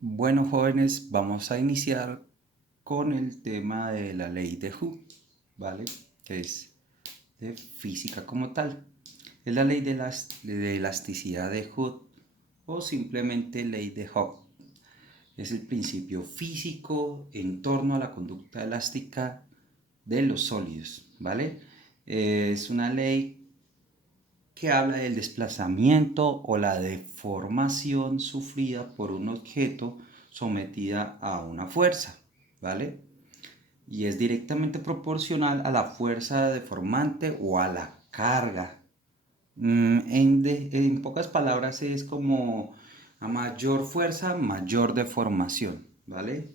Bueno, jóvenes, vamos a iniciar con el tema de la ley de Hooke, ¿vale? Que es de física como tal. Es la ley de elasticidad de Hooke o simplemente ley de Hooke. Es el principio físico en torno a la conducta elástica de los sólidos, ¿vale? Es una ley que habla del desplazamiento o la deformación sufrida por un objeto sometida a una fuerza, ¿vale? Y es directamente proporcional a la fuerza deformante o a la carga. En pocas palabras es como a mayor fuerza, mayor deformación, ¿vale?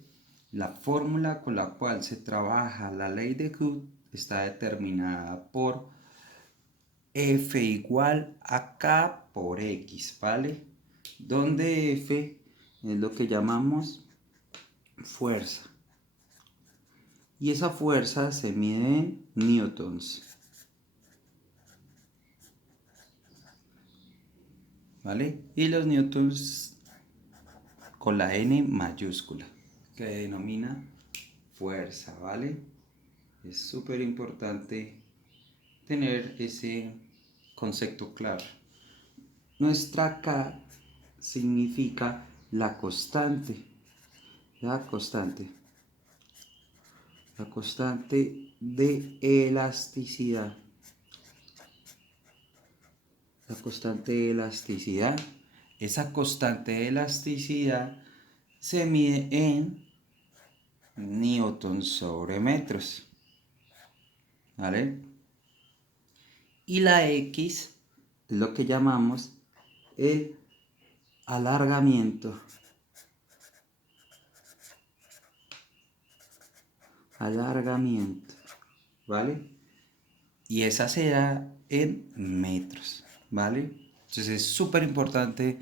La fórmula con la cual se trabaja la ley de Hooke está determinada por F igual a K por X, ¿vale? Donde F es lo que llamamos fuerza. Y esa fuerza se mide en newtons, ¿vale? Y los newtons con la N mayúscula, que denomina fuerza, ¿vale? Es súper importante tener ese concepto claro. Nuestra K significa la constante, la constante de elasticidad. La constante de elasticidad. Esa constante de elasticidad se mide en newtons sobre metros, ¿vale? Y la X es lo que llamamos el alargamiento. Alargamiento, ¿vale? Y esa se da en metros, ¿vale? Entonces es súper importante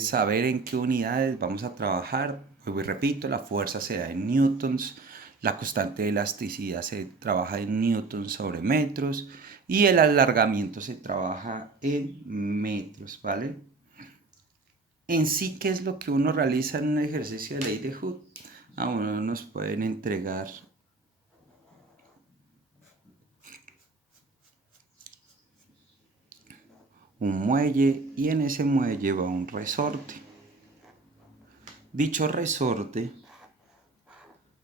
saber en qué unidades vamos a trabajar. Pues repito, la fuerza se da en newtons, la constante de elasticidad se trabaja en newtons sobre metros y el alargamiento se trabaja en metros, ¿vale? En sí, ¿qué es lo que uno realiza en un ejercicio de ley de Hooke? A uno nos pueden entregar un muelle y en ese muelle va un resorte. Dicho resorte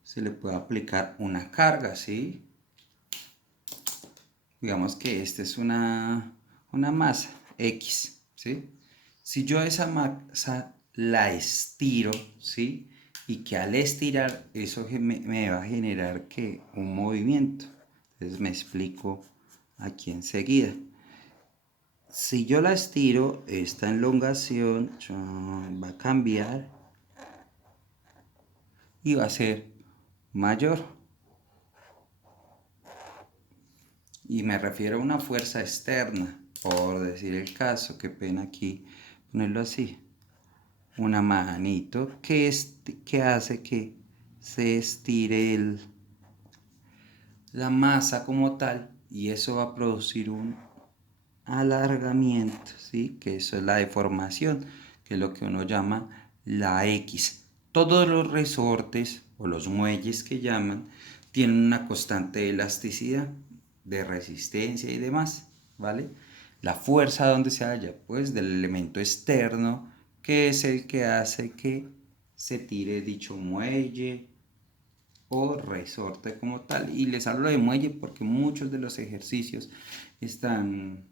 se le puede aplicar una carga, ¿sí? Digamos que esta es una masa X, ¿sí? Si yo esa masa la estiro, ¿sí? Y que al estirar eso me va a generar que un movimiento. Entonces me explico aquí enseguida. Si yo la estiro, esta elongación va a cambiar y va a ser mayor. Y me refiero a una fuerza externa, por decir el caso, qué pena aquí ponerlo así. Una manito que hace que se estire la masa como tal y eso va a producir un alargamiento, ¿sí? Que eso es la deformación, que es lo que uno llama la X. Todos los resortes o los muelles que llaman tienen una constante de elasticidad, de resistencia y demás, ¿vale? La fuerza donde se halla, pues del elemento externo, que es el que hace que se tire dicho muelle o resorte como tal. Y les hablo de muelle porque muchos de los ejercicios están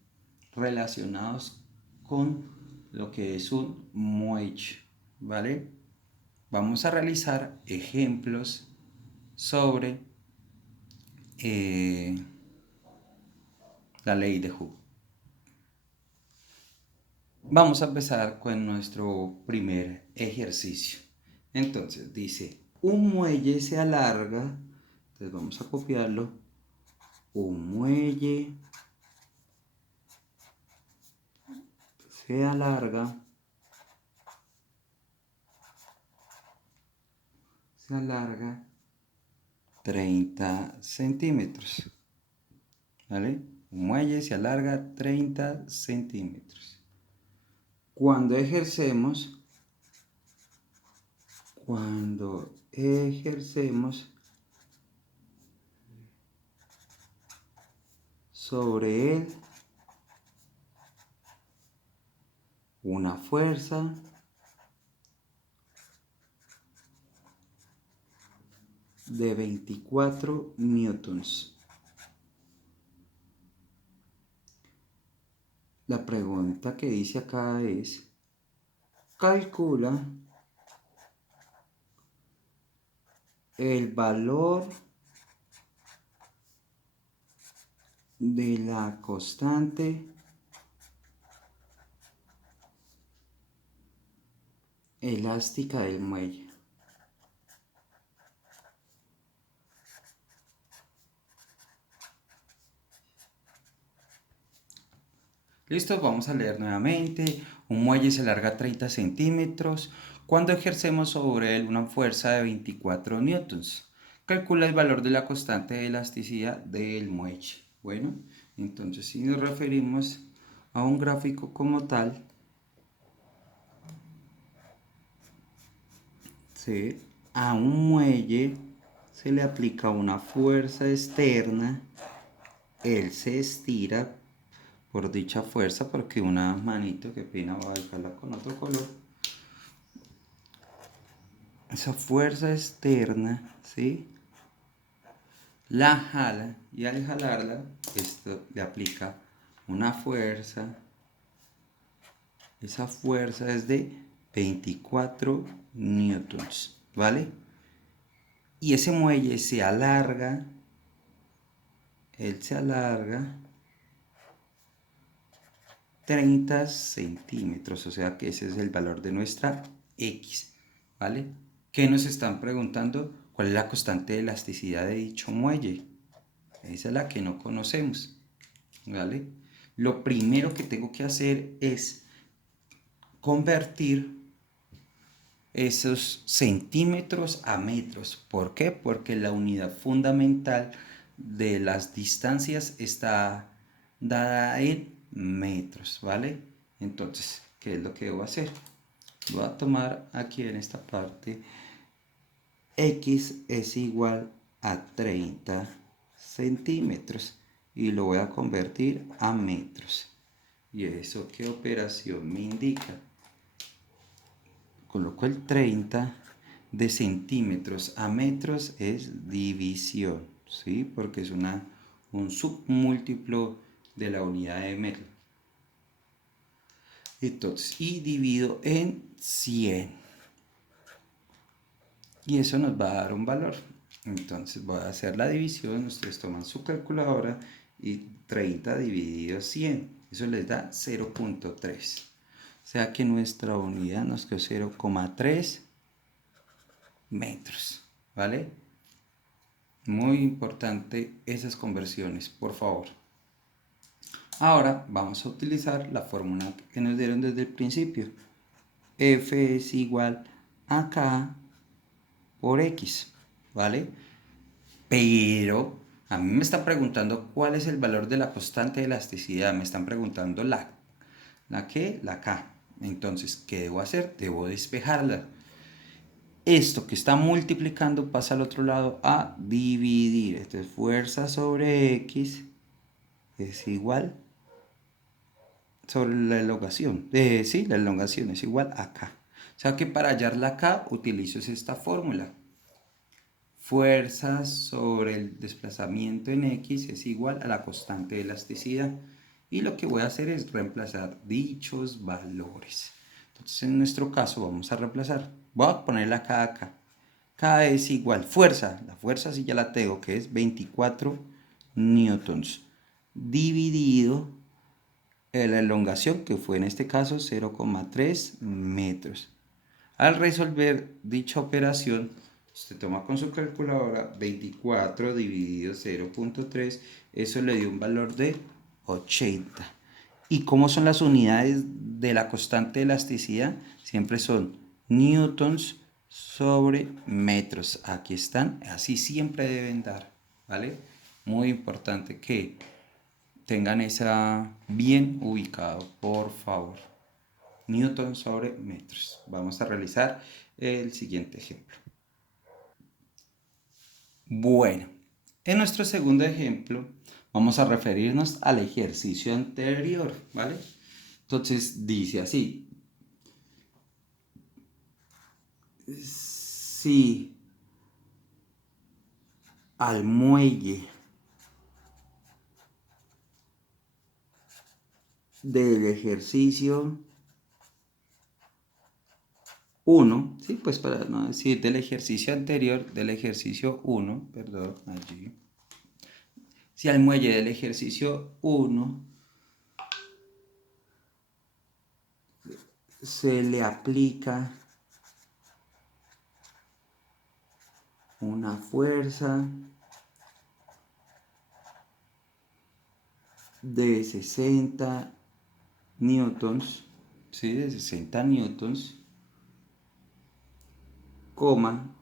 relacionados con lo que es un muelle, ¿vale? Vamos a realizar ejemplos sobre eh, la ley de Hooke. Vamos a empezar con nuestro primer ejercicio. Entonces dice, un muelle se alarga, entonces vamos a copiarlo, un muelle se alarga 30 centímetros, ¿vale? Un muelle se alarga 30 centímetros. Cuando ejercemos cuando ejercemos sobre él una fuerza de 24 newtons. La pregunta que dice acá es, calcula el valor de la constante elástica del muelle. Listo, vamos a leer nuevamente. Un muelle se alarga 30 centímetros cuando ejercemos sobre él una fuerza de 24 newtons. Calcula el valor de la constante de elasticidad del muelle. Bueno, entonces si nos referimos a un gráfico como tal, ¿sí? A un muelle se le aplica una fuerza externa, él se estira por dicha fuerza, porque una manito, que pena, voy a dejarla con otro color. Esa fuerza externa, ¿sí? La jala, y al jalarla, esto le aplica una fuerza. Esa fuerza es de 24 newtons, ¿vale? Y ese muelle se alarga, él se alarga 30 centímetros, o sea que ese es el valor de nuestra X, ¿vale? ¿Qué nos están preguntando? ¿Cuál es la constante de elasticidad de dicho muelle? Esa es la que no conocemos, ¿vale? Lo primero que tengo que hacer es convertir esos centímetros a metros. ¿Por qué? Porque la unidad fundamental de las distancias está dada en metros, ¿vale? Entonces, ¿qué es lo que debo hacer? Voy a tomar aquí en esta parte, X es igual a 30 centímetros y lo voy a convertir a metros. ¿Y eso qué operación me indica? Coloco el 30 de centímetros a metros es división, ¿sí? Porque es un submúltiplo de la unidad de metro. Entonces, y divido en 100. Y eso nos va a dar un valor. Entonces voy a hacer la división, ustedes toman su calculadora y 30 dividido 100, eso les da 0.3. O sea que nuestra unidad nos quedó 0,3 metros, ¿vale? Muy importante esas conversiones, por favor. Ahora vamos a utilizar la fórmula que nos dieron desde el principio. F es igual a K por X, ¿vale? Pero a mí me están preguntando cuál es el valor de la constante de elasticidad. Me están preguntando ¿la qué? La K. Entonces, ¿qué debo hacer? Debo despejarla. Esto que está multiplicando pasa al otro lado a dividir. Entonces, fuerza sobre X es igual sobre la elongación. Sí, la elongación es igual a K. O sea que para hallar la K utilizo esta fórmula. Fuerza sobre el desplazamiento en X es igual a la constante de elasticidad. Y lo que voy a hacer es reemplazar dichos valores. Entonces, en nuestro caso vamos a reemplazar. Voy a poner la K acá. K es igual fuerza. La fuerza sí ya la tengo, que es 24 newtons. Dividido la elongación, que fue en este caso 0,3 metros. Al resolver dicha operación, usted toma con su calculadora 24 dividido 0.3, eso le dio un valor de 80. ¿Y cómo son las unidades de la constante de elasticidad? Siempre son newtons sobre metros. Aquí están, así siempre deben dar, ¿vale? Muy importante que tengan esa bien ubicado, por favor. newtons sobre metros. Vamos a realizar el siguiente ejemplo. Bueno, en nuestro segundo ejemplo vamos a referirnos al ejercicio anterior, ¿vale? Entonces dice así: si al muelle del ejercicio 1, ¿sí? Pues para no decir del ejercicio anterior, del ejercicio 1, perdón, allí. Si al muelle del ejercicio 1 se le aplica una fuerza de 60 newtons, ¿sí? De 60 newtons,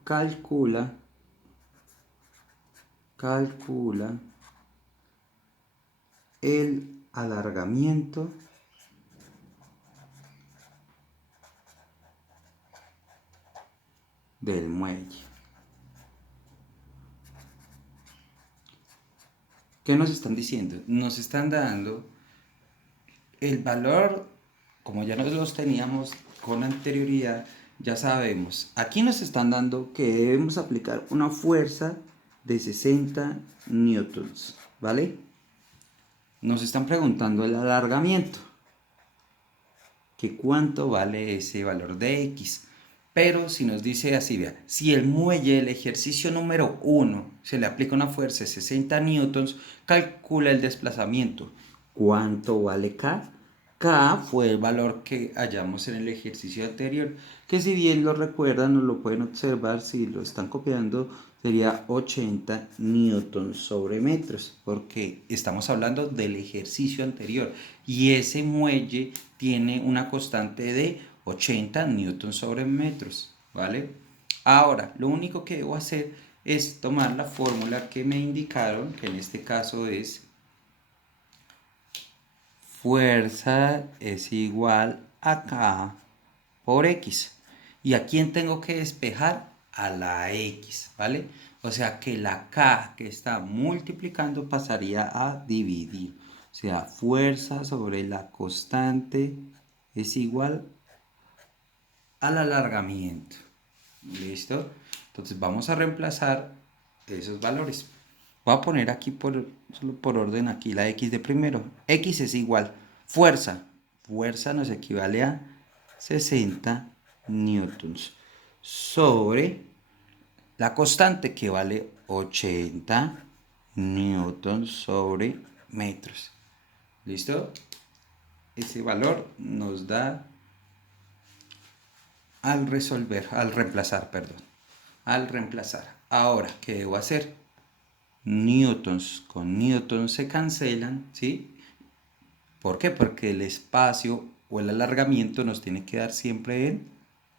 calcula el alargamiento del muelle. ¿Qué nos están diciendo? Nos están dando el valor, como ya nos los teníamos con anterioridad, ya sabemos. Aquí nos están dando que debemos aplicar una fuerza de 60 newtons, ¿vale? Nos están preguntando el alargamiento, que cuánto vale ese valor de X. Pero si nos dice así, vea, si el muelle del ejercicio número 1 se le aplica una fuerza de 60 newtons, calcula el desplazamiento. ¿Cuánto vale K? K fue el valor que hallamos en el ejercicio anterior, que si bien lo recuerdan o lo pueden observar, si lo están copiando, sería 80 newtons sobre metros, porque estamos hablando del ejercicio anterior y ese muelle tiene una constante de 80 newtons sobre metros, ¿vale? Ahora, lo único que debo hacer es tomar la fórmula que me indicaron, que en este caso es fuerza es igual a K por X. ¿Y a quién tengo que despejar? A la X, ¿vale? O sea que la K que está multiplicando pasaría a dividir. O sea, fuerza sobre la constante es igual al alargamiento. ¿Listo? Entonces vamos a reemplazar esos valores. Voy a poner aquí solo por orden aquí la X de primero. X es igual. Fuerza. Fuerza nos equivale a 60 newtons sobre la constante que vale 80 newtons sobre metros. ¿Listo? Ese valor nos da al reemplazar, perdón. Al reemplazar. Ahora, ¿qué debo hacer? Newtons con newtons se cancelan, ¿sí? ¿Por qué? Porque el espacio o el alargamiento nos tiene que dar siempre en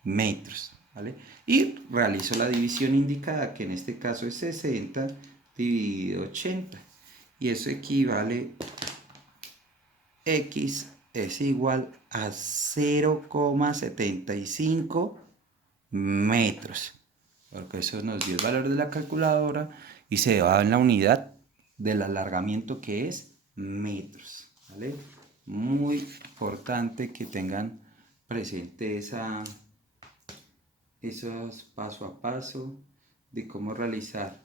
metros, ¿vale? Y realizo la división indicada, que en este caso es 60 dividido 80. Y eso equivale, X es igual a 0,75 metros. Porque eso nos dio el valor de la calculadora y se va en la unidad del alargamiento, que es metros, ¿vale? Muy importante que tengan presente esos paso a paso de cómo realizar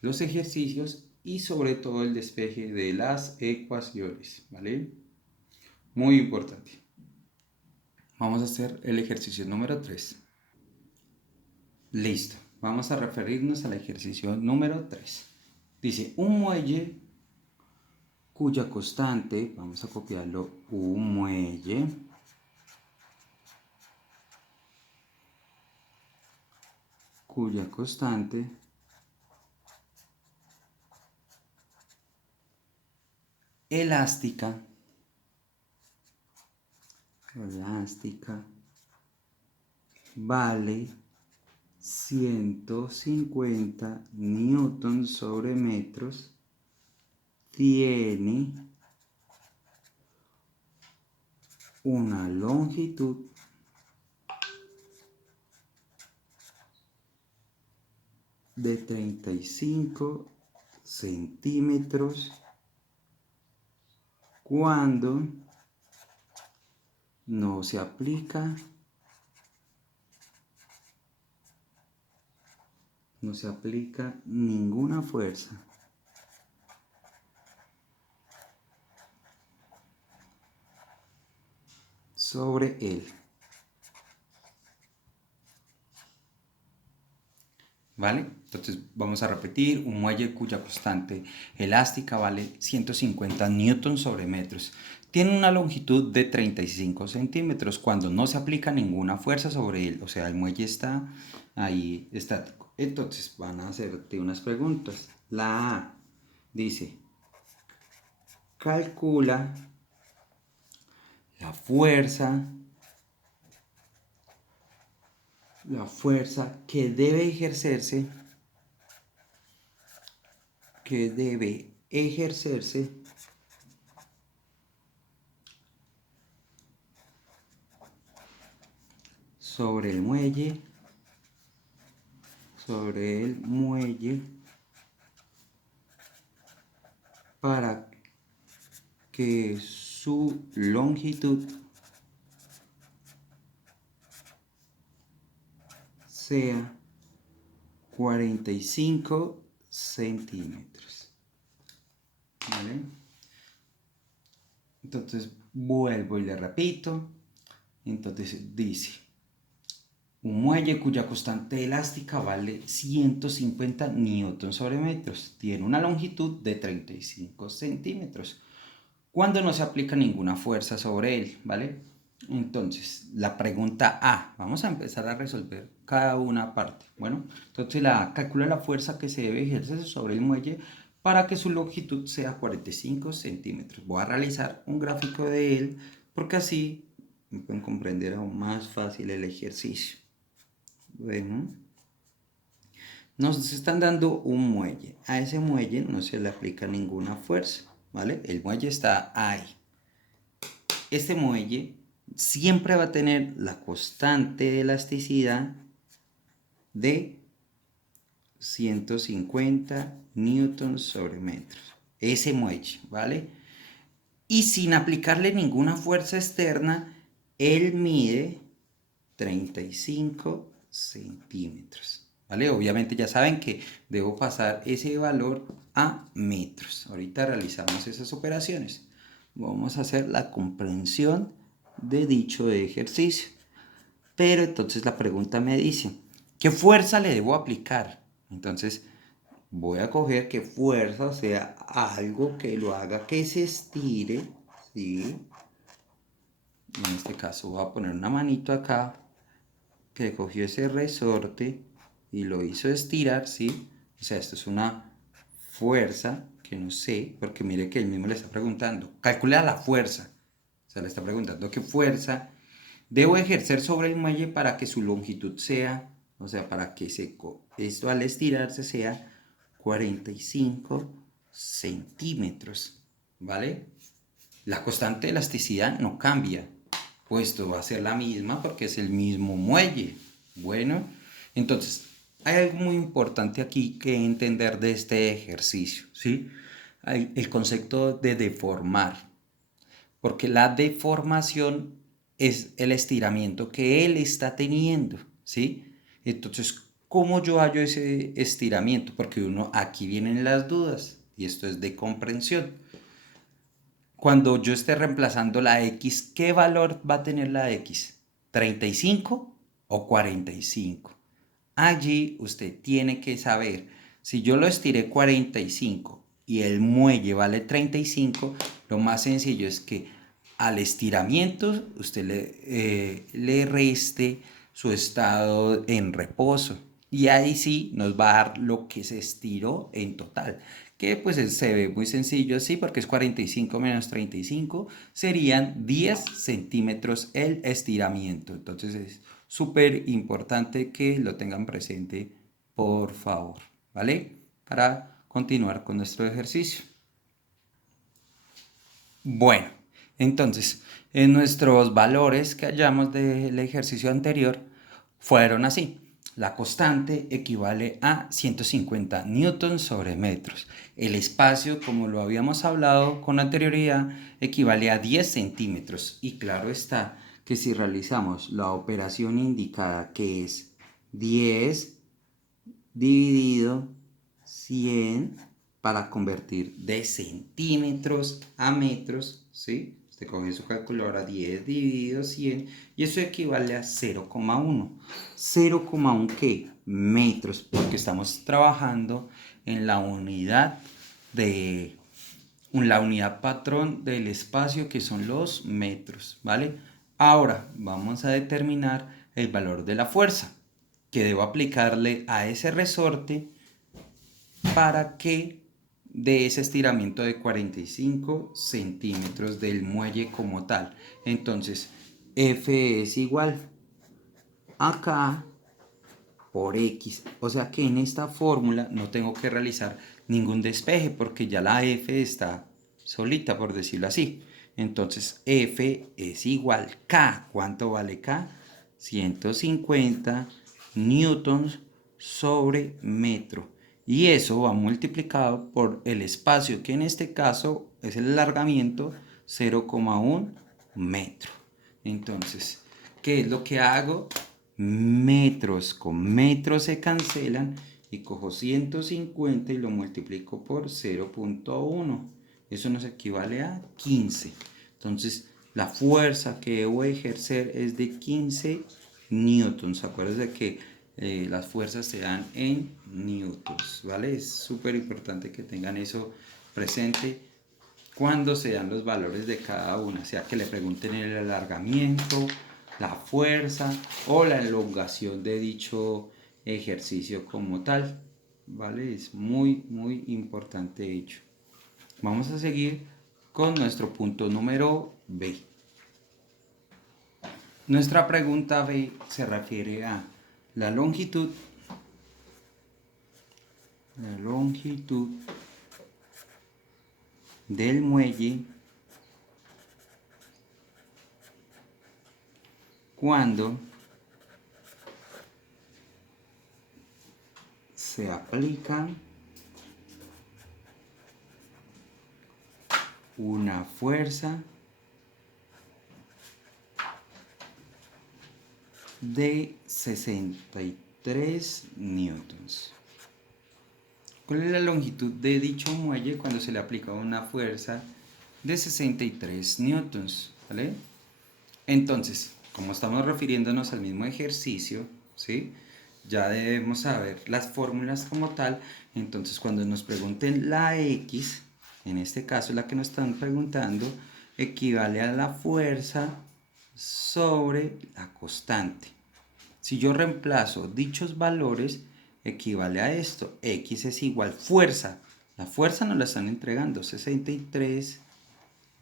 los ejercicios y sobre todo el despeje de las ecuaciones, ¿vale? Muy importante. Vamos a hacer el ejercicio número 3. Listo. Vamos a referirnos al ejercicio número 3. Dice, un muelle cuya constante, vamos a copiarlo, un muelle cuya constante elástica vale 150 newtons sobre metros, tiene una longitud de 35 centímetros cuando no se aplica ninguna fuerza sobre él. ¿Vale? Entonces vamos a repetir: un muelle cuya constante elástica vale 150 newtons sobre metros. Tiene una longitud de 35 centímetros cuando no se aplica ninguna fuerza sobre él. O sea, el muelle está ahí estático. Entonces van a hacerte unas preguntas. La A dice: calcula la fuerza que debe ejercerse sobre el muelle para que su longitud sea 45 centímetros. ¿Vale? Entonces vuelvo y le repito. Entonces dice: un muelle cuya constante elástica vale 150 newtons sobre metros. Tiene una longitud de 35 centímetros cuando no se aplica ninguna fuerza sobre él, ¿vale? Entonces, la pregunta A, vamos a empezar a resolver cada una parte. Bueno, entonces la A: calcula la fuerza que se debe ejercer sobre el muelle para que su longitud sea 45 centímetros. Voy a realizar un gráfico de él porque así me pueden comprender aún más fácil el ejercicio. Bueno, nos están dando un muelle. A ese muelle no se le aplica ninguna fuerza, ¿vale? El muelle está ahí. Este muelle siempre va a tener la constante de elasticidad de 150 newtons sobre metros. Ese muelle, ¿vale? Y sin aplicarle ninguna fuerza externa, él mide 35 centímetros, ¿vale? Obviamente ya saben que debo pasar ese valor a metros. Ahorita realizamos esas operaciones. Vamos a hacer la comprensión de dicho ejercicio. Pero entonces la pregunta me dice: ¿qué fuerza le debo aplicar? Entonces voy a coger que fuerza sea algo que lo haga que se estire, ¿sí? En este caso voy a poner una manito acá que cogió ese resorte y lo hizo estirar, ¿sí? O sea, esto es una fuerza que no sé, porque mire que él mismo le está preguntando. Calcula la fuerza. O sea, le está preguntando qué fuerza debo ejercer sobre el muelle para que su longitud sea, o sea, para que esto al estirarse sea 45 centímetros, ¿vale? La constante de elasticidad no cambia, puesto va a ser la misma porque es el mismo muelle. Bueno, entonces hay algo muy importante aquí que entender de este ejercicio, ¿sí? Hay el concepto de deformar, porque la deformación es el estiramiento que él está teniendo, ¿sí? Entonces, ¿cómo yo hallo ese estiramiento? Porque aquí vienen las dudas y esto es de comprensión. Cuando yo esté reemplazando la X, ¿qué valor va a tener la X? ¿35 o 45? Allí usted tiene que saber, si yo lo estiré 45 y el muelle vale 35, lo más sencillo es que al estiramiento usted le reste su estado en reposo. Y ahí sí nos va a dar lo que se estiró en total. Que pues se ve muy sencillo así porque es 45 menos 35. Serían 10 centímetros el estiramiento. Entonces es súper importante que lo tengan presente, por favor. ¿Vale? Para continuar con nuestro ejercicio. Bueno, Entonces, en nuestros valores que hallamos del ejercicio anterior fueron así. La constante equivale a 150 newtons sobre metros. El espacio, como lo habíamos hablado con anterioridad, equivale a 10 centímetros. Y claro está que si realizamos la operación indicada, que es 10 dividido 100 para convertir de centímetros a metros, ¿sí? Usted coge su calculadora, 10 dividido 100 y eso equivale a 0,1. ¿0,1 qué? Metros, porque estamos trabajando en la unidad patrón del espacio, que son los metros, ¿vale? Ahora vamos a determinar el valor de la fuerza que debo aplicarle a ese resorte para que dé ese estiramiento de 45 centímetros del muelle como tal. Entonces, F es igual a K por X. O sea que en esta fórmula no tengo que realizar ningún despeje porque ya la F está solita, por decirlo así. Entonces, F es igual K. ¿Cuánto vale K? 150 newtons sobre metro. Y eso va multiplicado por el espacio, que en este caso es el alargamiento, 0,1 metro. Entonces, ¿qué es lo que hago? Metros con metros se cancelan y cojo 150 y lo multiplico por 0,1. Eso nos equivale a 15. Entonces, la fuerza que debo ejercer es de 15 newtons. Acuérdense que las fuerzas se dan en newtons, ¿vale? Es súper importante que tengan eso presente cuando se dan los valores de cada una, sea que le pregunten el alargamiento, la fuerza o la elongación de dicho ejercicio como tal, ¿vale? Es muy, muy importante hecho. Vamos a seguir con nuestro punto número B. Nuestra pregunta B se refiere a la longitud del muelle cuando se aplica una fuerza de 63 newtons. ¿Cuál es la longitud de dicho muelle cuando se le aplica una fuerza de 63 newtons? ¿Vale? Entonces, como estamos refiriéndonos al mismo ejercicio, ¿sí? Ya debemos saber las fórmulas como tal. Entonces, cuando nos pregunten la X, en este caso la que nos están preguntando, equivale a la fuerza sobre la constante. Si yo reemplazo dichos valores, equivale a esto. X es igual fuerza. La fuerza nos la están entregando, 63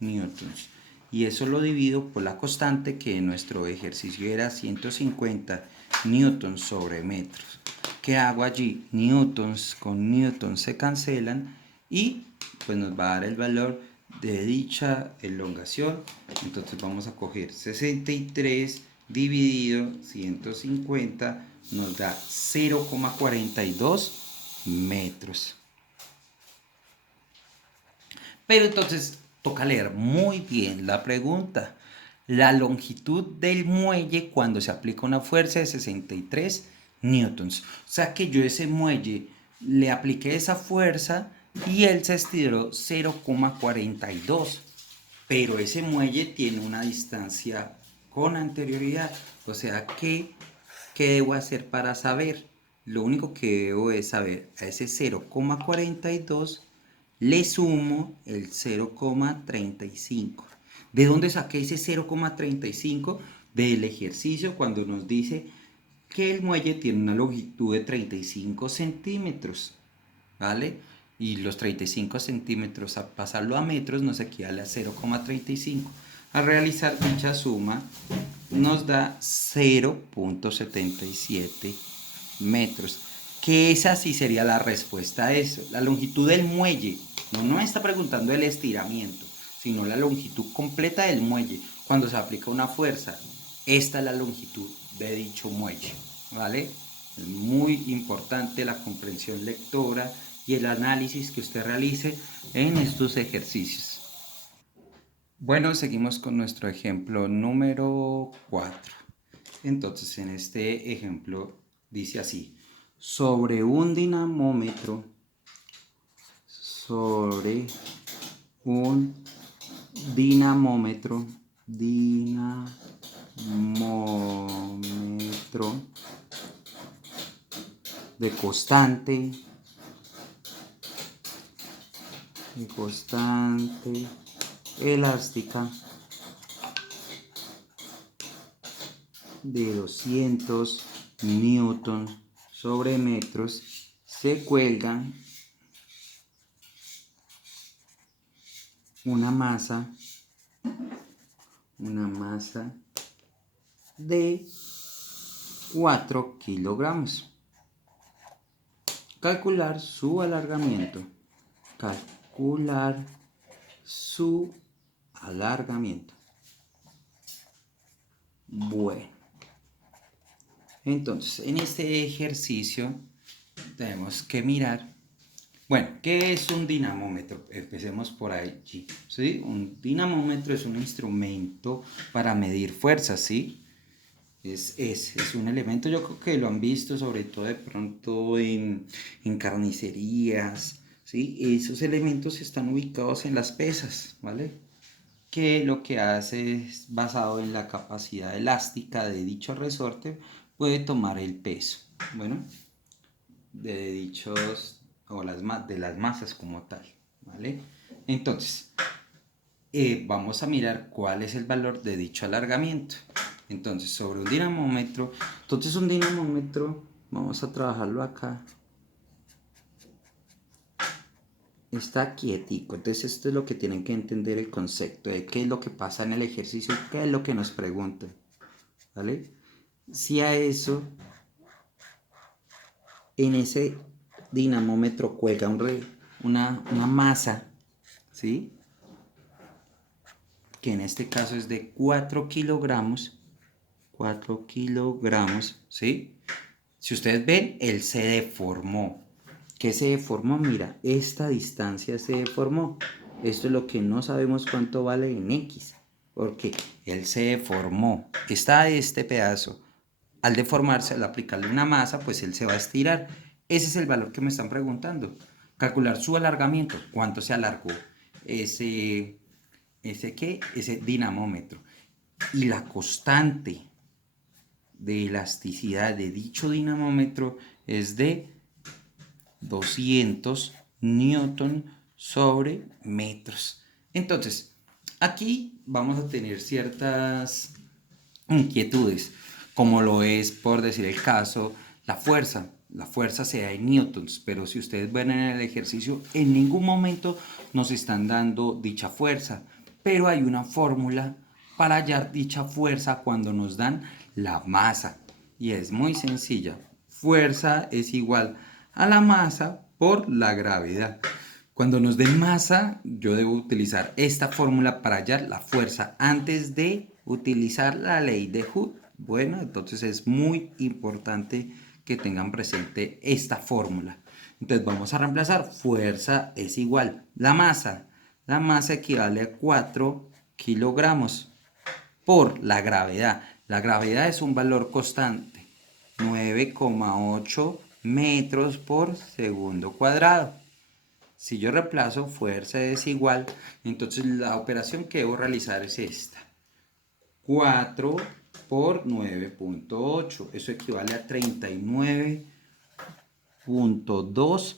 newtons. Y eso lo divido por la constante, que en nuestro ejercicio era 150 newtons sobre metros. ¿Qué hago allí? Newtons con newtons se cancelan y pues nos va a dar el valor de dicha elongación. Entonces vamos a coger 63 dividido 150, nos da 0,42 metros. Pero entonces toca leer muy bien la pregunta. La longitud del muelle cuando se aplica una fuerza de 63 newtons. O sea que yo a ese muelle le apliqué esa fuerza y él se estiró 0,42. Pero ese muelle tiene una distancia con anterioridad. O sea que, ¿qué debo hacer para saber? Lo único que debo es saber a ese 0,42 le sumo el 0,35. ¿De dónde saqué ese 0,35? Del ejercicio, cuando nos dice que el muelle tiene una longitud de 35 centímetros, ¿vale? Y los 35 centímetros, a pasarlo a metros, nos equivale a 0,35. Al realizar dicha suma, nos da 0,77 metros. Que esa sí sería la respuesta a eso. La longitud del muelle. No está preguntando el estiramiento, sino la longitud completa del muelle. Cuando se aplica una fuerza, esta es la longitud de dicho muelle, ¿vale? Es muy importante la comprensión lectora y el análisis que usted realice en estos ejercicios. Bueno, seguimos con nuestro ejemplo número 4. Entonces, en este ejemplo dice así: sobre un dinamómetro, de constante elástica de 200 newton sobre metros, se cuelga una masa de 4 kilogramos. Calcular su alargamiento. Bueno, entonces en este ejercicio tenemos que mirar, bueno, ¿qué es un dinamómetro? Empecemos por allí, ¿sí? Un dinamómetro es un instrumento para medir fuerzas, ¿sí? Es un elemento, yo creo que lo han visto sobre todo de pronto en carnicerías, ¿sí? Esos elementos están ubicados en las pesas, ¿vale? Que lo que hace es, basado en la capacidad elástica de dicho resorte, puede tomar el peso, bueno, de dichos, o de las masas como tal, ¿vale? Entonces, vamos a mirar cuál es el valor de dicho alargamiento. Entonces, sobre un dinamómetro, vamos a trabajarlo acá. Está quietico, entonces esto es lo que tienen que entender, el concepto de qué es lo que pasa en el ejercicio, qué es lo que nos preguntan, ¿vale? Si a eso, en ese dinamómetro cuelga una masa, ¿sí? Que en este caso es de 4 kilogramos, ¿sí? Si ustedes ven, él se deformó. ¿Qué se deformó? Mira, esta distancia se deformó. Esto es lo que no sabemos cuánto vale en X, porque él se deformó. Está este pedazo. Al deformarse, al aplicarle una masa, pues él se va a estirar. Ese es el valor que me están preguntando. Calcular su alargamiento. ¿Cuánto se alargó ese dinamómetro? Y la constante de elasticidad de dicho dinamómetro es de 200 newton sobre metros. Entonces, aquí vamos a tener ciertas inquietudes, como lo es, por decir el caso, la fuerza. La fuerza se da en newtons, pero si ustedes ven en el ejercicio, en ningún momento nos están dando dicha fuerza, pero hay una fórmula para hallar dicha fuerza cuando nos dan la masa, y es muy sencilla. Fuerza es igual a la masa por la gravedad. Cuando nos den masa, yo debo utilizar esta fórmula para hallar la fuerza antes de utilizar la ley de Hooke. Bueno, entonces es muy importante que tengan presente esta fórmula. Entonces vamos a reemplazar. Fuerza es igual. La masa equivale a 4 kilogramos por la gravedad. La gravedad es un valor constante. 9,8 metros por segundo cuadrado. Si yo reemplazo fuerza es igual, entonces la operación que debo realizar es esta. 4 por 9,8. Eso equivale a 39,2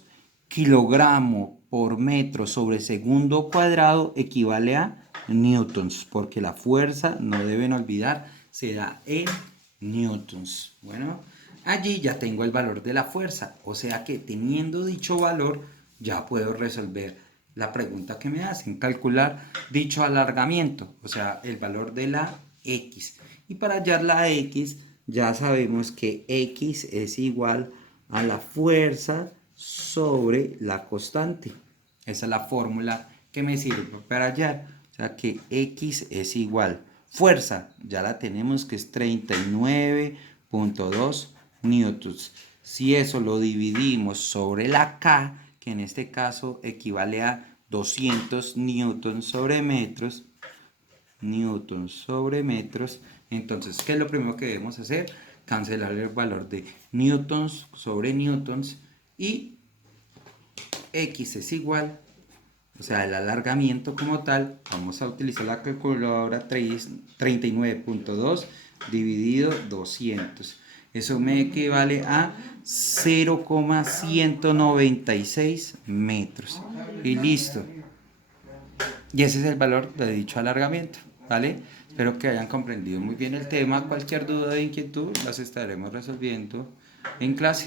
kilogramos por metro sobre segundo cuadrado, equivale a newtons, porque la fuerza, no deben olvidar, se da en newtons. Bueno, allí ya tengo el valor de la fuerza, o sea que teniendo dicho valor, ya puedo resolver la pregunta que me hacen, calcular dicho alargamiento, o sea, el valor de la X. Y para hallar la X, ya sabemos que X es igual a la fuerza sobre la constante. Esa es la fórmula que me sirve para hallar O sea que X es igual. Fuerza, ya la tenemos que es 39.2 newtons. Si eso lo dividimos sobre la K, que en este caso equivale a 200 newtons sobre metros, entonces, ¿qué es lo primero que debemos hacer? Cancelar el valor de newtons sobre newtons y X es igual, o sea, el alargamiento como tal, vamos a utilizar la calculadora 39.2 dividido 200. Eso me equivale a 0,196 metros. Y listo. Y ese es el valor de dicho alargamiento, ¿vale? Espero que hayan comprendido muy bien el tema. Cualquier duda o inquietud las estaremos resolviendo en clase.